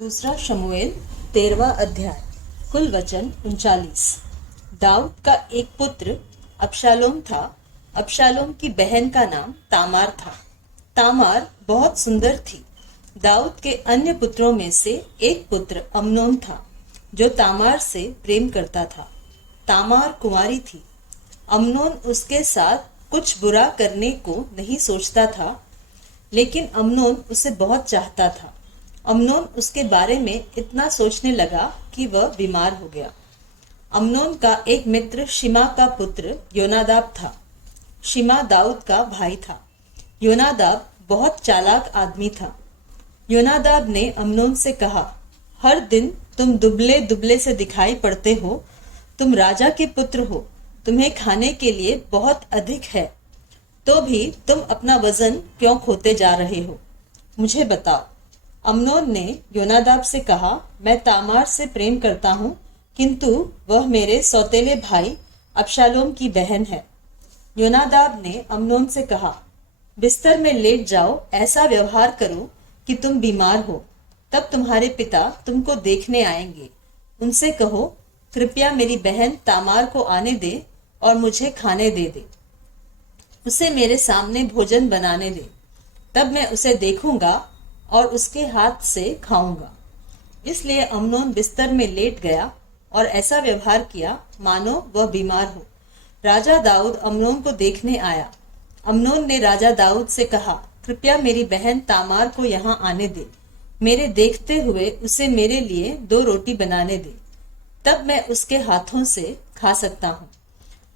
दूसरा शमूएल 13वां अध्याय। कुल वचन 39। दाऊद का एक पुत्र अबशालोम था। अबशालोम की बहन का नाम तामार था। तामार बहुत सुंदर थी। दाऊद के अन्य पुत्रों में से एक पुत्र अम्नोन था जो तामार से प्रेम करता था। तामार कुंवारी थी। अम्नोन उसके साथ कुछ बुरा करने को नहीं सोचता था, लेकिन अम्नोन उसे बहुत चाहता था। अम्नोन उसके बारे में इतना सोचने लगा कि वह बीमार हो गया। अम्नोन का एक मित्र शिमा का पुत्र योनादाब था। शिमा दाऊद का भाई था। योनादाब बहुत चालाक आदमी था। योनादाब ने अम्नोन से कहा, हर दिन तुम दुबले दुबले से दिखाई पड़ते हो। तुम राजा के पुत्र हो। तुम्हें खाने के लिए बहुत अधिक है, तो भी तुम अपना वजन क्यों खोते जा रहे हो? मुझे बताओ। अम्नोन ने योनादाब से कहा, मैं तामार से प्रेम करता हूँ, किंतु वह मेरे सौतेले भाई अबशालोम की बहन है। योनादाब ने अम्नोन से कहा, बिस्तर में लेट जाओ, ऐसा व्यवहार करो कि तुम बीमार हो, तब तुम्हारे पिता तुमको देखने आएंगे। उनसे कहो, कृपया मेरी बहन तामार को आने दे और मुझे खाने दे दे। उसे मेरे सामने भोजन बनाने दे, तब मैं उसे देखूंगा और उसके हाथ से खाऊंगा। इसलिए अम्नोन बिस्तर में लेट गया और ऐसा व्यवहार किया मानो वह बीमार हो। राजा दाऊद अम्नोन को देखने आया। अम्नोन ने राजा दाऊद से कहा, कृपया मेरी बहन तामार को यहाँ आने दे। मेरे देखते हुए उसे मेरे लिए 2 रोटी बनाने दे, तब मैं उसके हाथों से खा सकता हूँ।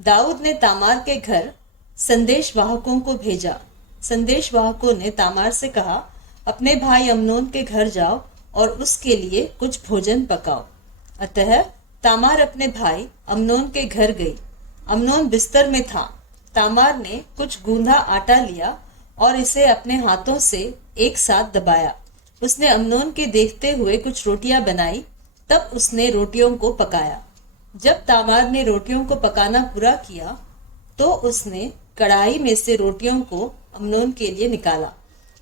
दाऊद ने तामार के घर संदेशवाहकों को भेजा। संदेशवाहकों ने तामार से कहा, अपने भाई अम्नोन के घर जाओ और उसके लिए कुछ भोजन पकाओ। अतः तामार अपने भाई अम्नोन के घर गई। अम्नोन बिस्तर में था। तामार ने कुछ गूंधा आटा लिया और इसे अपने हाथों से एक साथ दबाया। उसने अम्नोन के देखते हुए कुछ रोटियां बनाई, तब उसने रोटियों को पकाया। जब तामार ने रोटियों को पकाना पूरा किया, तो उसने कढ़ाई में से रोटियों को अम्नोन के लिए निकाला,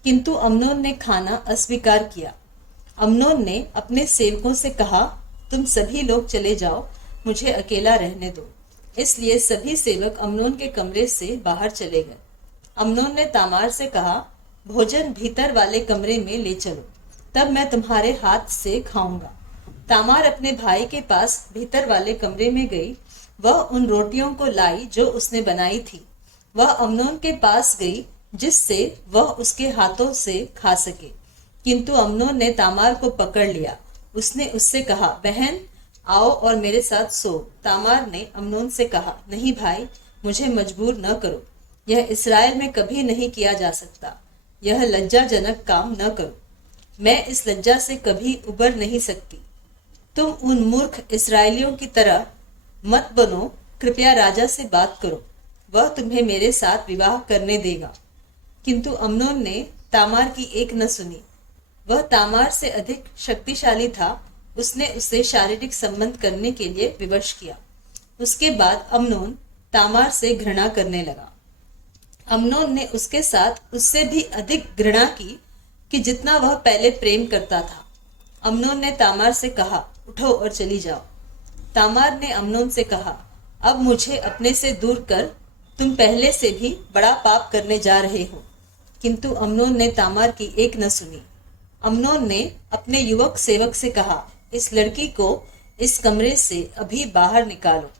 किंतु अम्नोन ने खाना अस्वीकार किया। अम्नोन ने अपने सेवकों से कहा, तुम सभी लोग चले जाओ, मुझे अकेला रहने दो। इसलिए सभी सेवक अम्नोन के कमरे से बाहर चले गए। अम्नोन ने तामार से कहा, भोजन भीतर वाले कमरे में ले चलो, तब मैं तुम्हारे हाथ से खाऊंगा। तामार अपने भाई के पास भीतर वाले कमरे में गई। वह उन रोटियों को लाई जो उसने बनाई थी। वह अम्नोन के पास गई, जिससे वह उसके हाथों से खा सके, किंतु अम्नोन ने तामार को पकड़ लिया। उसने उससे कहा, बहन आओ और मेरे साथ सो। तामार ने अम्नोन से कहा, नहीं भाई, मुझे मजबूर न करो। यह इस्राएल में कभी नहीं किया जा सकता। यह लज्जाजनक काम न करो। मैं इस लज्जा से कभी उबर नहीं सकती। तुम उन मूर्ख इस्राएलियों की तरह मत बनो। कृपया राजा से बात करो, वह तुम्हें मेरे साथ विवाह करने देगा। किंतु अम्नोन ने तामार की एक न सुनी। वह तामार से अधिक शक्तिशाली था। उसने उससे शारीरिक संबंध करने के लिए विवश किया। उसके बाद अम्नोन तामार से घृणा करने लगा। अम्नोन ने उसके साथ उससे भी अधिक घृणा की कि जितना वह पहले प्रेम करता था। अम्नोन ने तामार से कहा, उठो और चली जाओ। तामार ने अम्नोन से कहा, अब मुझे अपने से दूर कर, तुम पहले से भी बड़ा पाप करने जा रहे हो। किंतु अम्नोन ने तामार की एक न सुनी। अम्नोन ने अपने युवक सेवक से कहा, इस लड़की को इस कमरे से अभी बाहर निकालो।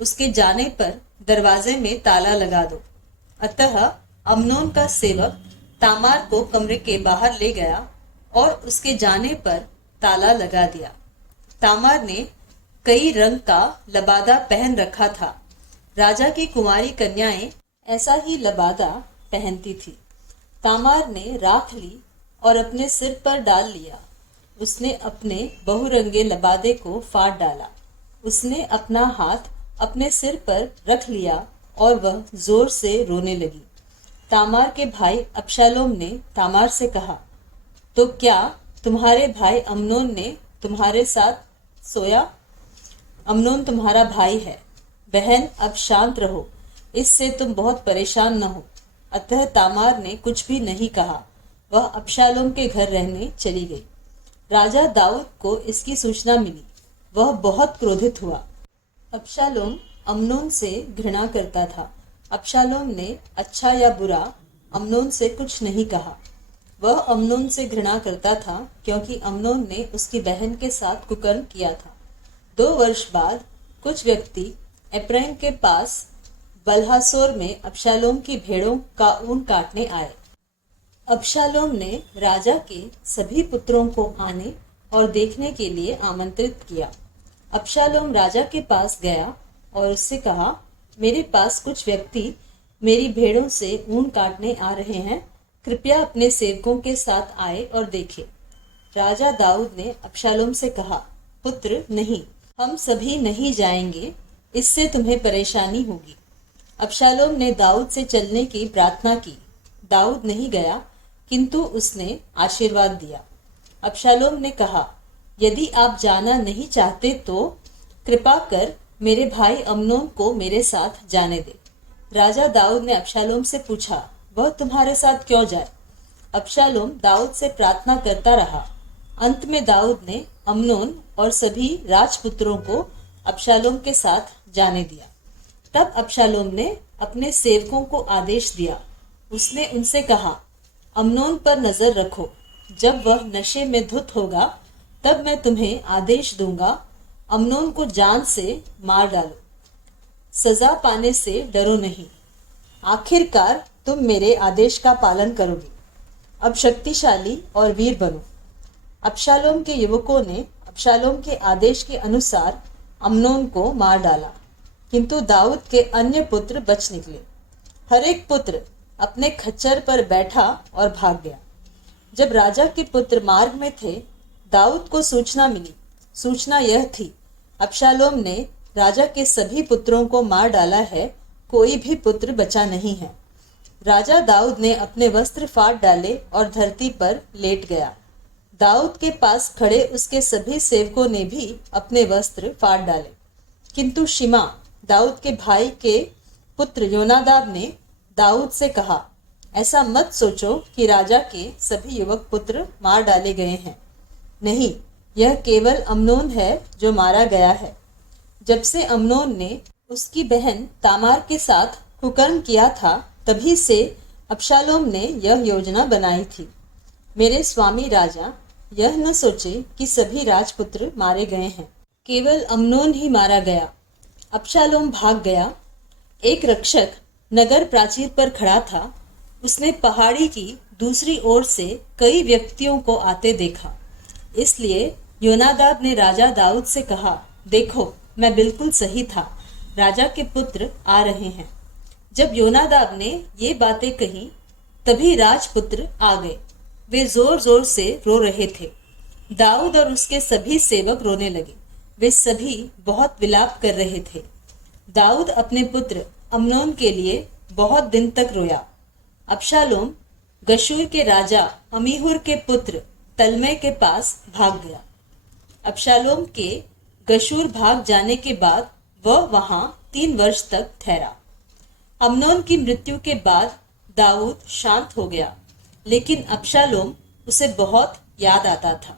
उसके जाने पर दरवाजे में ताला लगा दो। अतः अम्नोन का सेवक तामार को कमरे के बाहर ले गया और उसके जाने पर ताला लगा दिया। तामार ने कई रंग का लबादा पहन रखा था। राजा की कुंवारी कन्याएं ऐसा ही लबादा पहनती थी। तामार ने राख ली और अपने सिर पर डाल लिया। उसने अपने बहुरंगे लबादे को फाड़ डाला। उसने अपना हाथ अपने सिर पर रख लिया और वह जोर से रोने लगी। तामार के भाई अबशालोम ने तामार से कहा, तो क्या तुम्हारे भाई अम्नोन ने तुम्हारे साथ सोया? अम्नोन तुम्हारा भाई है। बहन, अब शांत रहो, इससे तुम बहुत परेशान न हो। अतः तामार ने कुछ भी नहीं कहा। वह अबशालोम के घर रहने चली गई। राजा दाऊद को इसकी सूचना मिली। वह बहुत क्रोधित हुआ। अबशालोम अम्नोन से घृणा करता था। अबशालोम ने अच्छा या बुरा अम्नोन से कुछ नहीं कहा। वह अम्नोन से घृणा करता था क्योंकि अम्नोन ने उसकी बहन के साथ कुकर्म किया था। 2 वर्ष बाद कुछ व्यक्ति एप्रैम के पास बलहासोर में अबशालोम की भेड़ों का ऊन काटने आए। अबशालोम ने राजा के सभी पुत्रों को आने और देखने के लिए आमंत्रित किया। अबशालोम राजा के पास गया और उससे कहा, मेरे पास कुछ व्यक्ति मेरी भेड़ों से ऊन काटने आ रहे हैं, कृपया अपने सेवकों के साथ आए और देखें। राजा दाऊद ने अबशालोम से कहा, पुत्र नहीं, हम सभी नहीं जाएंगे, इससे तुम्हें परेशानी होगी। अबशालोम ने दाऊद से चलने की प्रार्थना की। दाऊद नहीं गया, किंतु उसने आशीर्वाद दिया। अबशालोम ने कहा, यदि आप जाना नहीं चाहते तो कृपा कर मेरे भाई अम्नोन को मेरे साथ जाने दे। राजा दाऊद ने अबशालोम से पूछा, वह तुम्हारे साथ क्यों जाए? अबशालोम दाऊद से प्रार्थना करता रहा। अंत में दाऊद ने अम्नोन और सभी राजपुत्रों को अबशालोम के साथ जाने दिया। तब अबशालोम ने अपने सेवकों को आदेश दिया। उसने उनसे कहा, अम्नोन पर नजर रखो, जब वह नशे में धुत होगा तब मैं तुम्हें आदेश दूंगा, अम्नोन को जान से मार डालो। सजा पाने से डरो नहीं, आखिरकार तुम मेरे आदेश का पालन करोगे। अब शक्तिशाली और वीर बनो। अबशालोम के युवकों ने अबशालोम के आदेश के अनुसार अम्नोन को मार डाला, किंतु दाऊद के अन्य पुत्र बच निकले। हर एक पुत्र अपने खच्चर पर बैठा और भाग गया। जब राजा के पुत्र मार्ग में थे, दाऊद को सूचना मिली। सूचना यह थी, अबशालोम ने राजा के सभी पुत्रों को मार डाला है, कोई भी पुत्र बचा नहीं है। राजा दाऊद ने अपने वस्त्र फाड़ डाले और धरती पर लेट गया। दाऊद के पास खड़े उसके सभी सेवकों ने भी अपने वस्त्र फाड़ डाले, किंतु शिमा दाऊद के भाई के पुत्र योनादाब ने दाऊद से कहा, ऐसा मत सोचो कि राजा के सभी युवक पुत्र मार डाले गए हैं। नहीं, यह केवल अम्नोन है जो मारा गया है। जब से अम्नोन ने उसकी बहन तामार के साथ कुकर्म किया था, तभी से अबशालोम ने यह योजना बनाई थी। मेरे स्वामी राजा यह न सोचे कि सभी राजपुत्र मारे गए हैं, केवल अम्नोन ही मारा गया। अबशालोम भाग गया। एक रक्षक नगर प्राचीर पर खड़ा था। उसने पहाड़ी की दूसरी ओर से कई व्यक्तियों को आते देखा। इसलिए योनादाब ने राजा दाऊद से कहा, देखो, मैं बिल्कुल सही था, राजा के पुत्र आ रहे हैं। जब योनादाब ने ये बातें कही, तभी राजपुत्र आ गए। वे जोर जोर से रो रहे थे। दाऊद और उसके सभी सेवक रोने लगे। वे सभी बहुत विलाप कर रहे थे। दाऊद अपने पुत्र अम्नोन के लिए बहुत दिन तक रोया। अबशालोम गशूर के राजा अमीहुर के पुत्र तलमै के पास भाग गया। अबशालोम के गशूर भाग जाने के बाद वह वहां 3 वर्ष तक ठहरा। अम्नोन की मृत्यु के बाद दाऊद शांत हो गया, लेकिन अबशालोम उसे बहुत याद आता था।